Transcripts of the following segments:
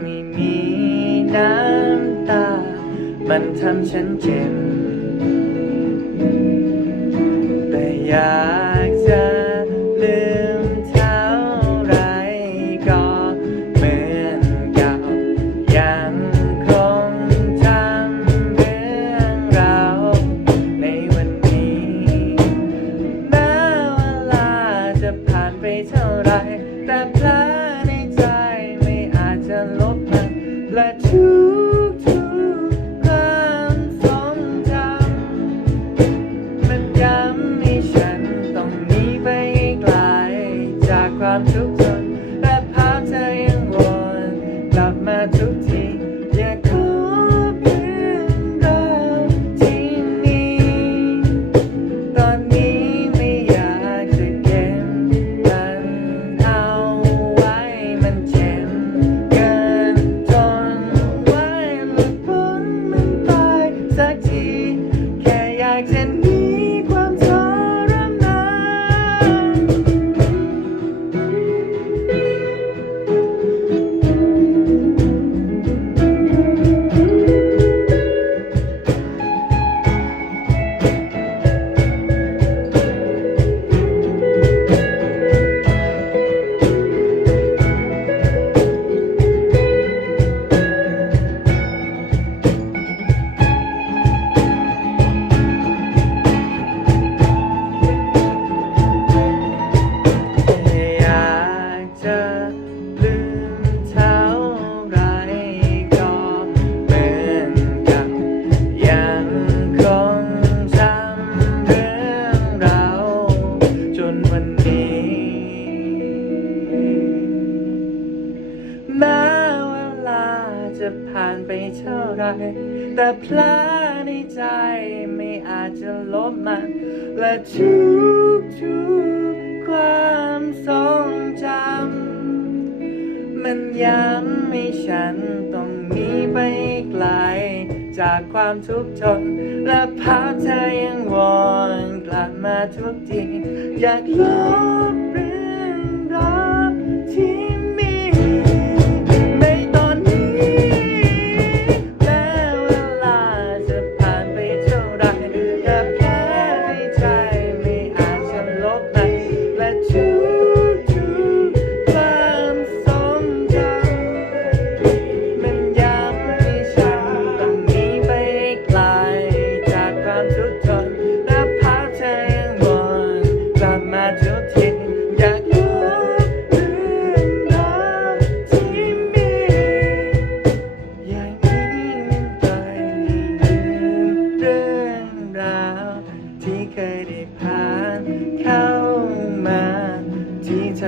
ที่มีน้ำตา มันทำฉันเจ็บ แต่อยากจะลืมเท่าไรก็เหมือนเก่ายังคงจำเรื่องราวในวันนี้ แม้เวลาจะผ่านไปเท่าไรแต่แผลใความทุกข์ทนและภาเธอยังวนกลับมาทุกทีอยากขอเพียงเราที่มีตอนนี้ไม่อยากจะเก็บมันเอาไว้มันเจ็บเกินทนไว้หลุดพ้นมันไปสักที แม้เวลาจะผ่านไปเท่าไร แต่แผลในใจไม่อาจจะลบมัน และทุกทุกๆความทรงจำมันย้ำให้ฉันต้องหนีไปไกล จากความทุกข์ทน และภาพเธอยังวนกลับมาทุกที อยากลบ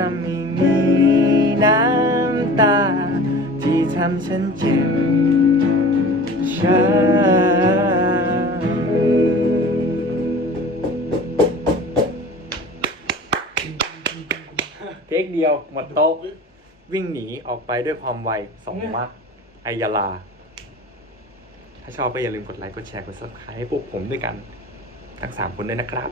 ที่มีน้ำตา ที่ทำฉันเจ็บช้ำเทคเดียวหมดโต๊ะ วิ่งหนีออกไปด้วยความไวสองมะไอยาลา ถ้าชอบก็อย่าลืมกดไลค์ กดแชร์ กด subscribe ให้พวกผมด้วยกัน ทั้งสามคนด้วยนะครับ